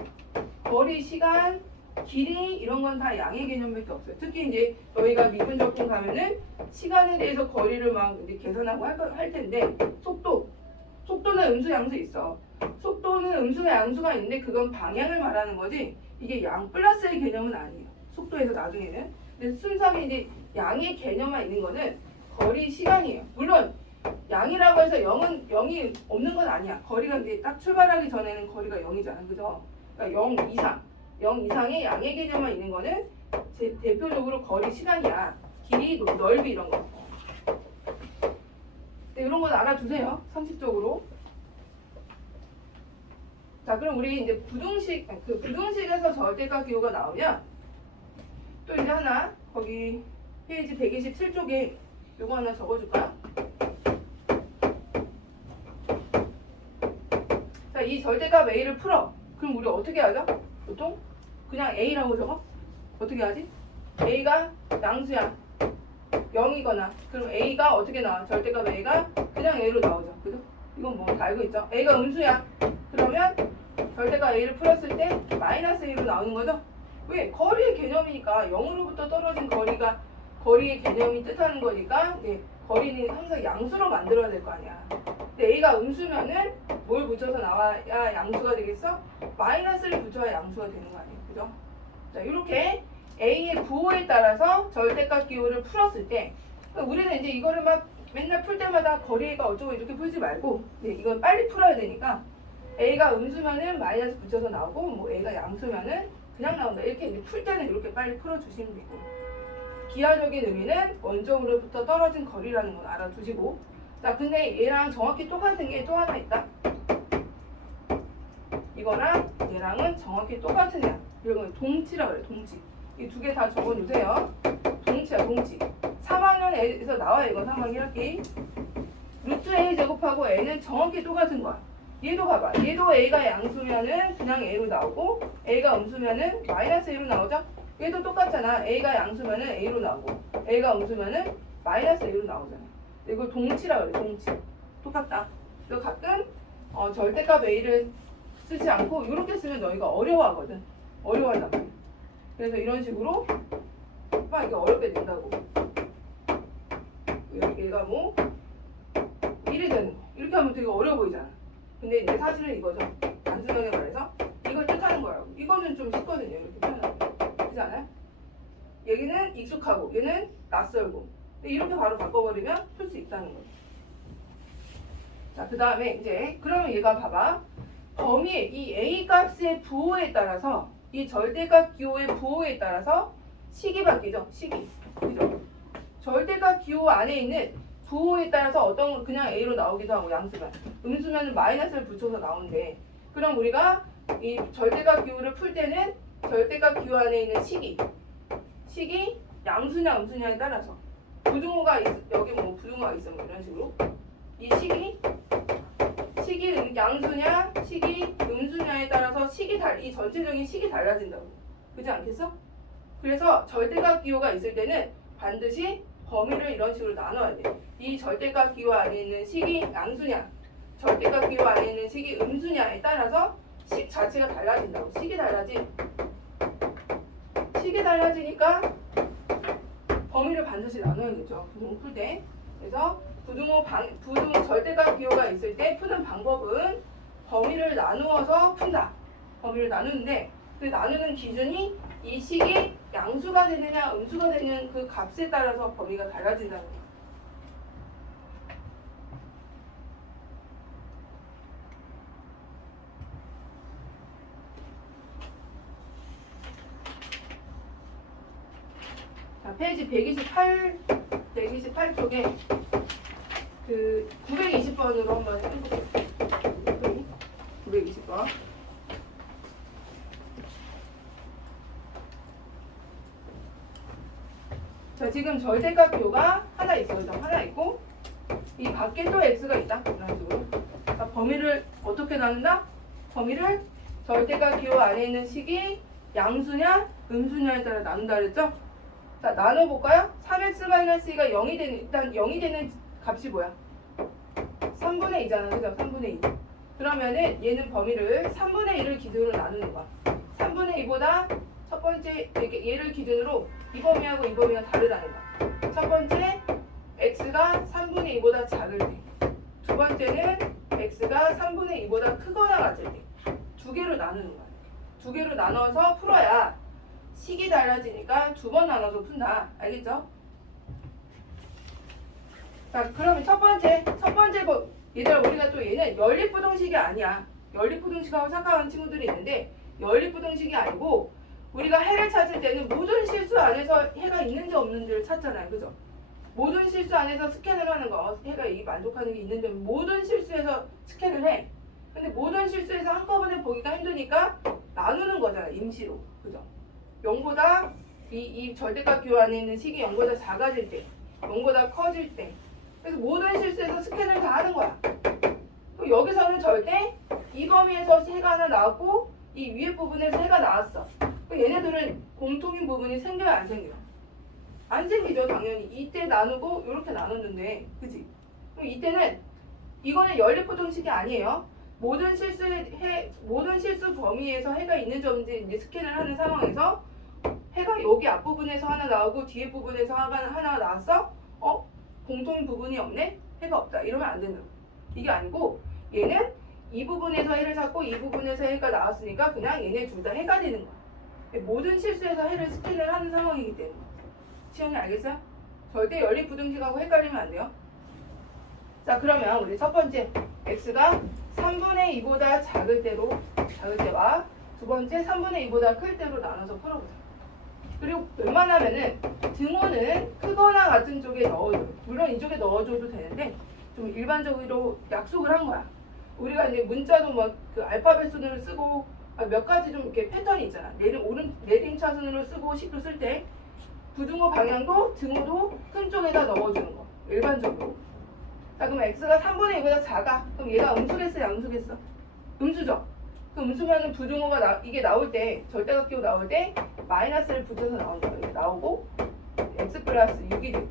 거리, 시간, 길이 이런 건 다 양의 개념밖에 없어요. 특히 이제 너희가 미분적분 가면은 시간에 대해서 거리를 막 이제 계산하고 할 텐데 속도는 음수 양수 있어. 속도는 음수나 양수가 있는데 그건 방향을 말하는 거지 이게 양 플러스의 개념은 아니에요. 속도에서 나중에는. 근데 순수하게 이제 양의 개념만 있는 거는 거리, 시간이에요. 물론 양이라고 해서 0이 없는 건 아니야. 거리가 이제 딱 출발하기 전에는 거리가 0이잖아. 그죠? 그러니까 0 이상의 양의 개념만 있는 거는 대표적으로 거리, 시간이야. 길이, 넓이 이런 거. 네, 이런 건 알아두세요. 상식적으로. 자, 그럼 우리 이제 부등식에서 절대각 기호가 나오면 또 이제 하나 거기 페이지 127쪽에 요거 하나 적어줄까? 자, 이 절대값 A를 풀어. 그럼 우리 어떻게 하죠? 보통 그냥 A라고 적어? 어떻게 하지? A가 양수야. 0이거나 그럼 A가 어떻게 나와? 절대값 A가 그냥 A로 나오죠. 그죠? 이건 뭐 다 알고 있죠? A가 음수야. 그러면 절대값 A를 풀었을 때 마이너스 A로 나오는 거죠? 왜? 거리의 개념이니까 0으로부터 떨어진 거리가 거리의 개념이 뜻하는 거니까 거리는 항상 양수로 만들어야 될 거 아니야. 근데 A가 음수면은 뭘 붙여서 나와야 양수가 되겠어? 마이너스를 붙여야 양수가 되는 거 아니에요. 그죠? 자, 이렇게 A의 부호에 따라서 절대값 기호를 풀었을 때 우리는 이제 이거를 막 맨날 풀 때마다 거리가 어쩌고 이렇게 풀지 말고 이건 빨리 풀어야 되니까 A가 음수면은 마이너스 붙여서 나오고 뭐 A가 양수면은 그냥 나온다. 이렇게 이제 풀 때는 이렇게 빨리 풀어주시면 되고 기하적인 의미는 원점으로부터 떨어진 거리라는 건 알아두시고 자, 근데 얘랑 정확히 똑같은 게 또 하나 있다. 이거랑 얘랑은 정확히 똑같은 애야. 이런 건 동치라고 그래. 동치. 이 두 개 다 적어주세요. 동치야, 동치. 3학년에서 나와요. 이건 3학년 1학기. 루트 A 제곱하고 A는 정확히 똑같은 거야. 얘도 봐봐. 얘도 A가 양수면은 그냥 A로 나오고 A가 음수면은 마이너스 A로 나오죠? 얘도 똑같잖아. A가 양수면은 A로 나오고 A가 음수면은 마이너스 A로 나오잖아. 이걸 동치라고 그래. 동치. 똑같다. 그래서 가끔 절대값 A를 쓰지 않고 이렇게 쓰면 너희가 어려워하거든. 어려워한단 말이야. 그래서 이런 식으로 막 이렇게 어렵게 된다고. 얘가 뭐 1이 되는 거. 이렇게 하면 되게 어려워 보이잖아. 근데 이제 사실은 이거죠. 단순하게 말해서 이걸 뜻하는 거야. 이거는 좀 쉽거든요. 이렇게 표현하면. 그렇지 않아요? 얘기는 익숙하고 얘는 낯설고. 이렇게 바로 바꿔버리면 풀 수 있다는 거예요. 자, 그 다음에 이제 그러면 얘가 봐봐. 범위 이 A 값의 부호에 따라서 이 절대값 기호의 부호에 따라서 식이 바뀌죠. 식이. 그죠? 절대값 기호 안에 있는 부호에 따라서 어떤 그냥 A로 나오기도 하고 양수면 음수면 마이너스를 붙여서 나오는데 그럼 우리가 이 절대값 기호를 풀 때는 절대값 기호 안에 있는 식이 양수냐 음수냐에 따라서 부등호가 여기 뭐 부등호가 있어 뭐 이런 식으로 이 식이 양수냐 식이 음수냐에 따라서 이 전체적인 식이 달라진다고. 그렇지 않겠어? 그래서 절대값 기호가 있을 때는 반드시 범위를 이런 식으로 나눠야 돼. 이 절대값 기호 안에 있는 식이 양수냐, 절대값 기호 안에 있는 식이 음수냐에 따라서 식 자체가 달라진다고. 식이 달라지니까 범위를 반드시 나눠야겠죠. 부등호 풀 때. 그래서 부등호 절대값 기호가 있을 때 푸는 방법은 범위를 나누어서 푼다. 범위를 나누는데 그 나누는 기준이 이 식이 양수가 되느냐 음수가 되는 그 값에 따라서 범위가 달라진다는 거예요. 자, 페이지 128쪽에 그 920번으로 한번 해볼게요. 920번. 자, 지금 절대값 기호가 하나 있어요. 하나 있고 이 밖에 또 x가 있다. 이런 식으로. 자, 범위를 어떻게 나눈다? 범위를 절대값 기호 안에 있는 식이 양수냐 음수냐에 따라 나눈다 그랬죠? 자, 나눠볼까요? 3x-2가 0이 되는, 일단 0이 되는 값이 뭐야? 3분의 2잖아. 그죠? 3분의 2. 그러면은 얘는 범위를 3분의 1을 기준으로 나누는 거야. 3분의 2보다 첫 번째, 이렇게 얘를 기준으로 이 범위하고 이 범위가 다르다는 거야. 첫 번째, x가 3분의 2보다 작을 때. 두 번째는 x가 3분의 2보다 크거나 같을 때. 두 개로 나누는 거야. 두 개로 나눠서 풀어야 식이 달라지니까 두 번 나눠서 푼다. 알겠죠? 자, 그러면 첫 번째 얘들아, 우리가 또 얘는 연립부등식이 아니야. 연립부등식하고 착각하는 친구들이 있는데 연립부등식이 아니고 우리가 해를 찾을 때는 모든 실수 안에서 해가 있는지 없는지를 찾잖아요. 그죠? 모든 실수 안에서 스캔을 하는 거. 해가 이 만족하는 게 있는지 모든 실수에서 스캔을 해. 근데 모든 실수에서 한꺼번에 보기가 힘드니까 나누는 거잖아. 임시로. 그죠? 0보다 이 절대값 기호 안에 있는 식이 0보다 작아질 때, 0보다 커질 때. 그래서 모든 실수에서 스캔을 다 하는 거야. 그럼 여기서는 절대 이 범위에서 해가 하나 나왔고 이 위에 부분에서 해가 나왔어. 그럼 얘네들은 공통인 부분이 생겨요, 안 생겨요? 안 생기죠, 당연히. 이때 나누고 이렇게 나눴는데, 그지? 그럼 이때는 이거는 연립부등식이 아니에요. 모든 실수 범위에서 해가 있는지 없는지 이제 스캔을 하는 상황에서 해가 여기 앞부분에서 하나 나오고 뒤에 부분에서 하나 나왔어? 공통인 부분이 없네? 해가 없다. 이러면 안 된다. 이게 아니고 얘는 이 부분에서 해를 찾고 이 부분에서 해가 나왔으니까 그냥 얘네 둘 다 해가 되는 거야. 모든 실수에서 해를 스캔을 하는 상황이기 때문에. 시연이 알겠어요? 절대 연립부등식하고 헷갈리면 안 돼요. 자, 그러면 우리 첫 번째 x가 3분의 2보다 작을 때와 두 번째 3분의 2보다 클 때로 나눠서 풀어보자. 그리고 웬만하면은 등호는 크거나 같은 쪽에 넣어줘. 물론 이쪽에 넣어줘도 되는데 좀 일반적으로 약속을 한 거야. 우리가 이제 문자도 막 그 알파벳 순으로 쓰고 몇 가지 좀 이렇게 패턴이 있잖아. 내림차순으로 쓰고 식도 쓸 때 부등호 방향도 등호도 큰 쪽에다 넣어주는 거. 일반적으로. 자, 그럼 x가 3분의 2보다 작아. 그럼 얘가 음수겠어, 양수겠어? 음수죠. 그 음수면은 부등호가 이게 나올 때 절대값 기호 나올 때 마이너스를 붙여서 나온다. 이게 나오고 x 플러스 6이 돼.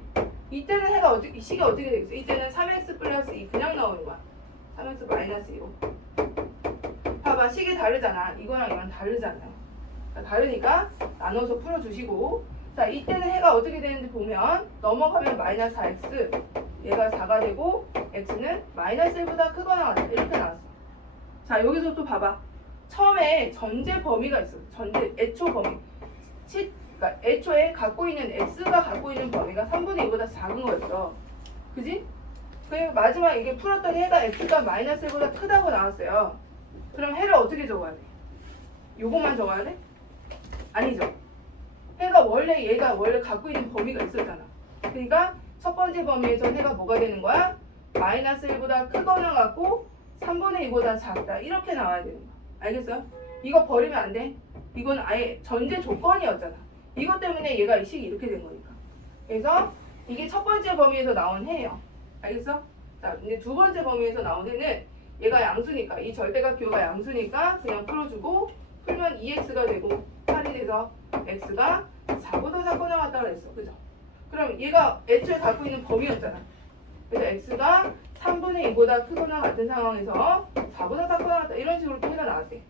이때는 해가 이 식이 어떻게 되겠어? 이때는 3x 플러스 2 그냥 나오는 거야. 3x 마이너스 2로. 봐봐, 식이 다르잖아. 이거랑 이거랑 다르잖아요. 다르니까 나눠서 풀어주시고, 자, 이때는 해가 어떻게 되는지 보면 넘어가면 마이너스 4x, 얘가 4가 되고 x는 마이너스 1보다 크거나 같다. 이렇게 나왔어. 자, 여기서 또 봐봐. 처음에 전제 범위가 있어. 애초 범위. 그러니까 애초에 갖고 있는 x가 갖고 있는 범위가 3분의 2보다 작은 거였어. 그지? 그리고 마지막 이게 풀었더니 해가 x가 마이너스 1보다 크다고 나왔어요. 그럼 해를 어떻게 적어야 돼? 요것만 적어야 돼? 아니죠. 얘가 원래 갖고 있는 범위가 있었잖아. 그러니까 첫 번째 범위에서 해가 뭐가 되는 거야? 마이너스 1보다 크거나 같고 3분의 2보다 작다. 이렇게 나와야 되는 거야. 알겠어요? 이거 버리면 안 돼. 이건 아예 전제 조건이었잖아. 이것 때문에 얘가 이 식이 이렇게 된 거니까. 그래서 이게 첫 번째 범위에서 나온 해예요. 알겠어? 자, 이제 두 번째 범위에서 나온 해는 얘가 양수니까, 이 절대값 기호가 양수니까 그냥 풀어주고, 풀면 2x가 되고 8이 돼서 x가 4보다 작거나 같다 그랬어. 그죠? 그럼 얘가 애초에 갖고 있는 범위였잖아. 그래서 x가 3분의 2보다 크거나 같은 상황에서 4보다 작거나 같다. 이런 식으로 또 해가 나왔대.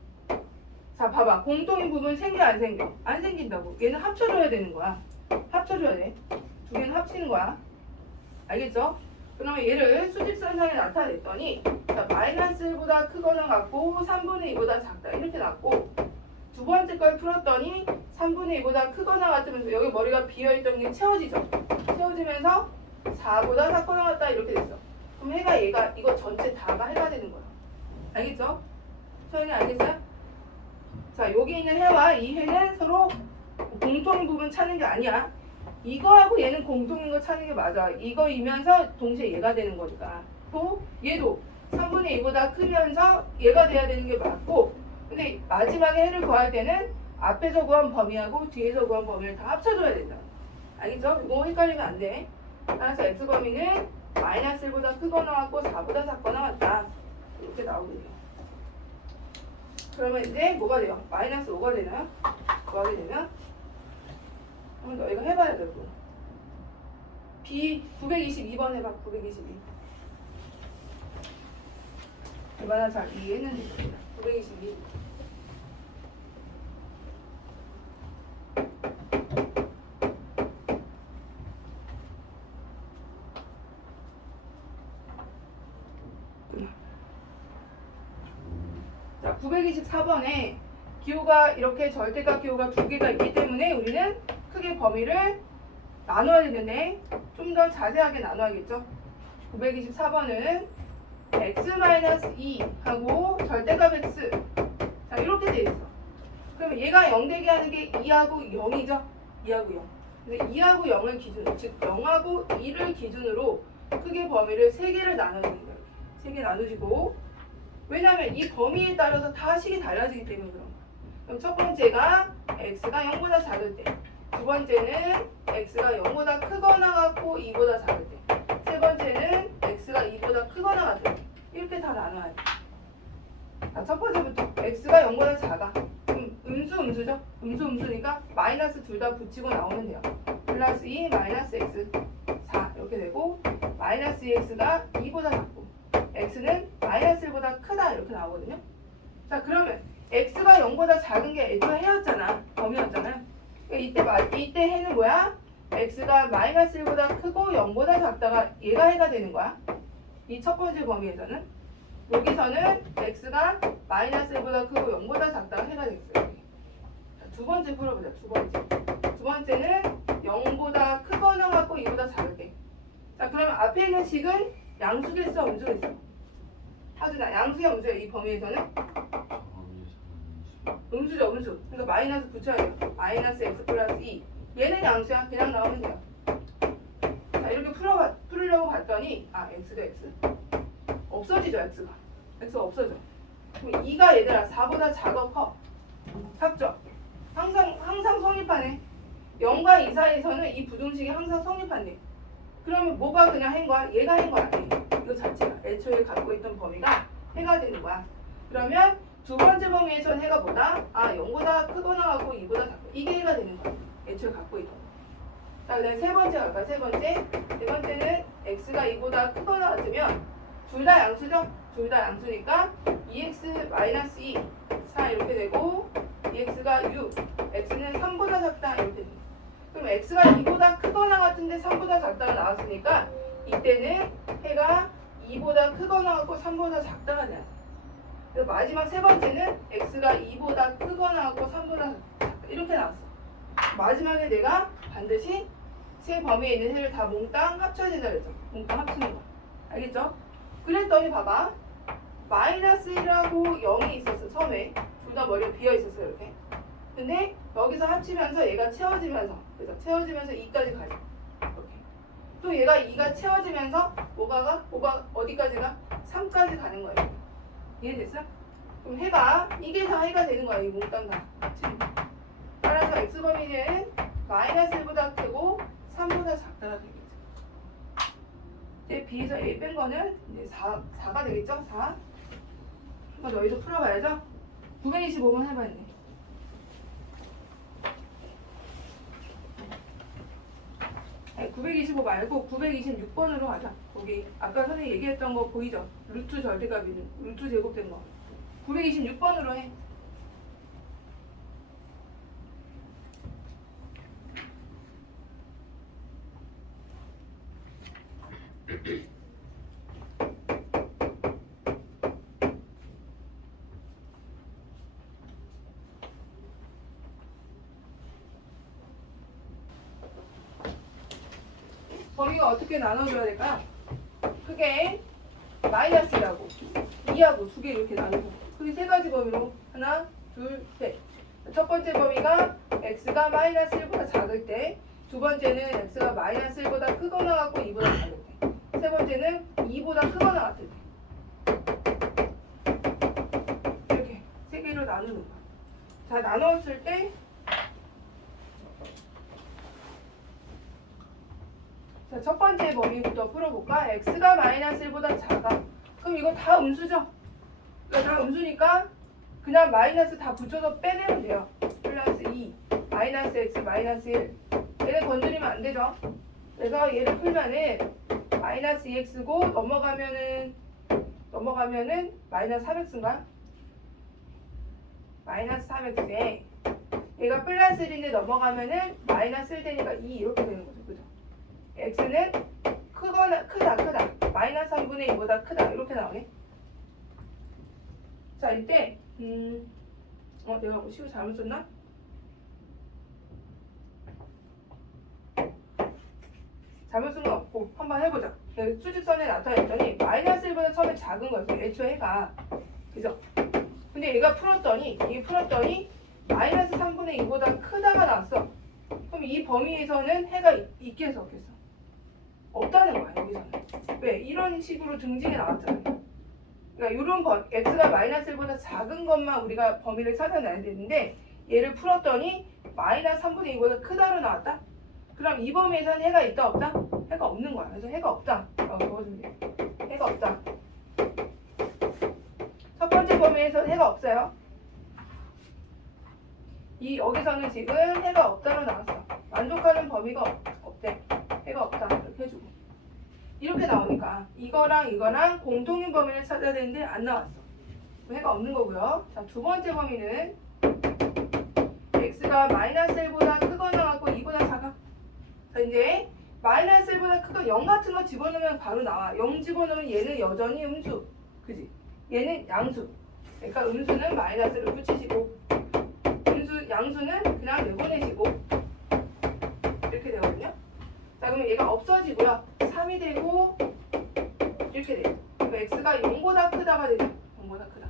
자, 봐봐. 공통인 부분 생겨 안 생겨? 안 생긴다고. 얘는 합쳐줘야 되는 거야. 합쳐줘야 돼. 두 개는 합치는 거야. 알겠죠? 그러면 얘를 수직선상에 나타냈더니 자, 마이너스 1보다 크거나 같고 3분의 2보다 작다. 이렇게 나왔고 두 번째 걸 풀었더니 3분의 2보다 크거나 같으면서 여기 머리가 비어있던 게 채워지죠. 채워지면서 4보다 작거나 같다. 이렇게 됐어. 그럼 해가 얘가 이거 전체 다가 해가 되는 거야. 알겠죠? 소연이 알겠어요? 자, 여기 있는 해와 이 해는 서로 공통인 부분 찾는 게 아니야. 이거하고 얘는 공통인 거 찾는 게 맞아. 이거이면서 동시에 얘가 되는 거니까. 또 얘도 3분의 2보다 크면서 얘가 돼야 되는 게 맞고 근데 마지막에 해를 구할 때는 앞에서 구한 범위하고 뒤에서 구한 범위를 다 합쳐줘야 된다. 알겠죠? 이거 헷갈리면 안 돼. 따라서 x 범위는 마이너스 1보다 크거나 같고 4보다 작거나 같다. 이렇게 나오게 돼요. 그러면 이제 뭐가 돼요? 마이너스 5가 되나요? 뭐하게 되면? 한번 더 이거 해봐야 되고. B 922번 해봐. 922. 얼마나 잘 이해했는지 모르겠다. 922. 자, 924번에 기호가 이렇게 절대값 기호가 두 개가 있기 때문에 우리는 크게 범위를 나눠야 되는데 좀 더 자세하게 나눠야겠죠. 924번은 x-2 하고 절대값 x 자 이렇게 돼 있어. 그러면 얘가 0 되게 하는 게 2하고 0이죠. 2하고 0. 근데 2하고 0을 기준, 즉 0하고 2를 기준으로 크게 범위를 3개를 나누는 거예요. 3개 나누시고 왜냐하면 이 범위에 따라서 다 식이 달라지기 때문에 그런 거야. 그럼 첫 번째가 x가 0보다 작을 때, 두 번째는 x가 0보다 크거나 같고 2보다 작을 때, 세 번째는 x가 2보다 크거나 같을 때 이렇게 다 나눠야 돼. 자, 첫 번째부터 x가 0보다 작아. 그럼 음수죠? 음수니까 마이너스 둘 다 붙이고 나오면 돼요. 플러스 2 마이너스 x 4 이렇게 되고 마이너스 2x가 2보다 작고 x는 마이너스 1보다 크다 이렇게 나오거든요. 자 그러면 x가 0보다 작은 게 애초에 해였잖아. 범위였잖아요. 이때 해는 뭐야? x가 마이너스 1보다 크고 0보다 작다가 얘가 해가 되는 거야. 이 첫 번째 범위에서는 여기서는 x가 마이너스 1보다 크고 0보다 작다가 해가 되겠어요. 자, 두 번째 풀어보자. 두 번째는 0보다 크거나 같고 2보다 작을 때. 자 그러면 앞에 있는 식은 양수겠어 음수겠어? 하지나 양수야 음수야 이 범위에서는? 음수죠 음수. 그러니까 마이너스 붙여야 돼요. 마이너스 x 플러스 2 얘는 양수야. 그냥 나오면 돼요. 자 이렇게 풀으려고 봤더니 아 x가 x 없어지죠. x가 없어져. 그럼 2가 얘들아 4보다 작아 커? 작죠? 항상 성립하네. 0과 2 사이에서는 이 부등식이 항상 성립한대. 그러면 뭐가 그냥 해인 거야? 얘가 해인 거야. 이거 자체가 애초에 갖고 있던 범위가 해가 되는 거야. 그러면 두 번째 범위에서는 해가 뭐다? 아 0보다 크거나 같고 2보다 작고 이게 해가 되는 거야. 애초에 갖고 있던 거. 자 그다음에 세 번째 갈까? 세 번째는 x가 2보다 크거나 같으면 둘 다 양수죠? 둘 다 양수니까 2x-2 4 이렇게 되고 2x가 6 x는 3보다 작다 이렇게 됩니다. 그럼 x가 2보다 크거나 같은데 3보다 작다가 나왔으니까 이때는 해가 2보다 크거나 같고 3보다 작다가 돼요. 그리고 마지막 세 번째는 x가 2보다 크거나 같고 3보다 작다 이렇게 나왔어. 마지막에 내가 반드시 세 범위에 있는 해를 다 몽땅 합쳐야 된다 그랬죠. 몽땅 합치는 거. 알겠죠? 그랬더니 봐봐. 마이너스 1하고 0이 있었어. 처음에 둘 다 머리가 비어 있었어 이렇게. 근데 여기서 합치면서 얘가 채워지면서 그래서 채워지면서 2까지 가죠. 이렇게. 또 얘가 2가 채워지면서 뭐가 어디까지 가? 3까지 가는 거예요. 이해됐어? 그럼 해가 이게 다 해가 되는 거야. 이 몽땅 다 합치는 거. 따라서 x범위는 마이너스 1보다 크고 3보다 작다가 되겠죠. 이제 B에서 A 뺀 거는 이제 4가 되겠죠? 4. 한번 너희도 풀어봐야죠? 925번 해봐야겠네. 925 말고 926번으로 하자. 거기 아까 선생님 얘기했던 거 보이죠? 루트 절대값 있는 루트 제곱된 거. 926번으로 해. 범위가 어떻게 나눠줘야 될까? 크게 마이너스라고 2하고 2개 이렇게 나누고 크게 세 가지 범위로 하나, 둘, 셋. 첫 번째 범위가 x가 마이너스 1보다 작을 때, 두 번째는 x가 마이너스 1보다 크거나 같고 2보다 작을 때, 세 번째는 2보다 크거나 같을 때. 이렇게 세 개로 나누는 거야. 자, 나눴을 때 자, 첫 번째 범위부터 풀어볼까? x가 마이너스 1보다 작아. 그럼 이거 다 음수죠? 다 음수니까 그냥 마이너스 다 붙여서 빼내면 돼요. 플러스 2, 마이너스 x, 마이너스 1. 얘를 건드리면 안 되죠? 그래서 얘를 풀면은 마이너스 2x고 넘어가면은 마이너스 4x인가? 마이너스 3x에 얘가 플러스 1인데 넘어가면은 마이너스 1 되니까 2 이렇게 되는 거죠. 그죠? x는 크다 마이너스 3분의 2보다 크다 이렇게 나오네. 자, 이때 내가 뭐 식을 잘못 썼나? 잘못 쓴 건 없고 한번 해보자. 수직선에 나타냈더니 마이너스 1보다 처음에 작은 거였어. 애초에 해가. 그죠? 근데 얘가 풀었더니 마이너스 3분의 2보다 크다가 나왔어. 그럼 이 범위에서는 해가 있겠어 없겠어? 없다는 거야 여기서는. 왜? 이런 식으로 등식이 나왔잖아요. 그러니까 이런 x가 마이너스 1보다 작은 것만 우리가 범위를 찾아내야 되는데 얘를 풀었더니 마이너스 3분의 2보다 크다로 나왔다? 그럼 이 범위에서는 해가 있다 없다? 해가 없는 거야. 그래서 해가 없다. 적어주면 돼. 해가 없다. 첫 번째 범위에서는 해가 없어요. 여기서는 지금 해가 없다로 나왔어. 만족하는 범위가 없대. 해가 없다. 이렇게 해주고. 이렇게 나오니까 이거랑 공통인 범위를 찾아야 되는데 안 나왔어. 해가 없는 거고요. 자, 두 번째 범위는 x가 마이너스 1보다 크거나 같고 2보다 작아. 자, 이제 마이너스 1보다 크고 0 같은 거 집어넣으면 바로 나와. 0 집어넣으면 얘는 여전히 음수. 그지? 얘는 양수. 그러니까 음수는 마이너스를 붙이시고 양수는 그냥 내보내시고 이렇게 되거든요. 자, 그러면 얘가 없어지고요. 3이 되고 이렇게 돼요. 그럼 x가 0보다 크다가 되죠. 0보다 크다.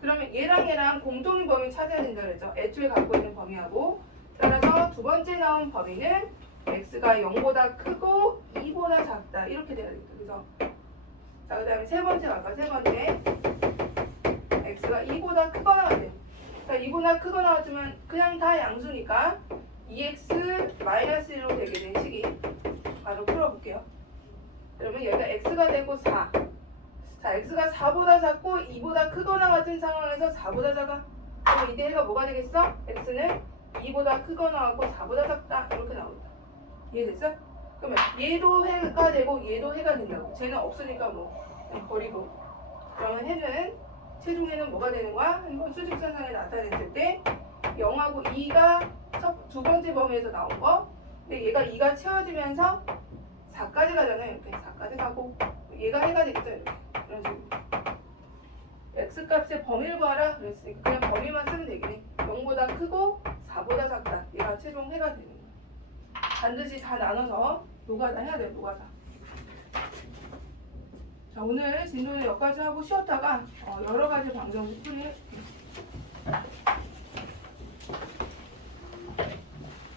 그러면 얘랑 공통인 범위 찾아야 된다 그랬죠. 애초에 갖고 있는 범위하고. 따라서 두 번째 나온 범위는 x가 0보다 크고 2보다 작다. 이렇게 돼야 되겠다. 그죠? 자, 그 다음에 세 번째 갈까요? 세 번째 x가 2보다 크거나 같아요. 자, 2보다 크거나 같으면 그냥 다 양수니까 2x-1로 되게 된 식이 바로 풀어볼게요. 그러면 얘가 x가 되고 4. 자, x가 4보다 작고 2보다 크거나 같은 상황에서 4보다 작아. 그럼 이때 해가 뭐가 되겠어? x는 2보다 크거나 같고 4보다 작다. 이렇게 나오겠다. 이해됐어? 그러면 얘도 해가 되고 얘도 해가 된다고. 쟤는 없으니까 뭐 그냥 버리고. 그러면 해는 최종에는 뭐가 되는 거야? 한번 수직선상에 나타냈을 때 0하고 2가 두 번째 범위에서 나온 거. 근데 얘가 2가 채워지면서 4까지 가잖아요. 이렇게 4까지 가고 얘가 해가 되겠죠. 이렇게. 이런 식으로. x값의 범위를 구하라 그랬으니까 그냥 범위만 쓰면 되겠네. 0보다 크고 4보다 작다. 얘가 최종 해가 되는 거야. 반드시 다 나눠서 노가다 해야 돼요. 노가다. 자, 오늘 진도는 여기까지 하고 쉬었다가 여러 가지 방정식 풀이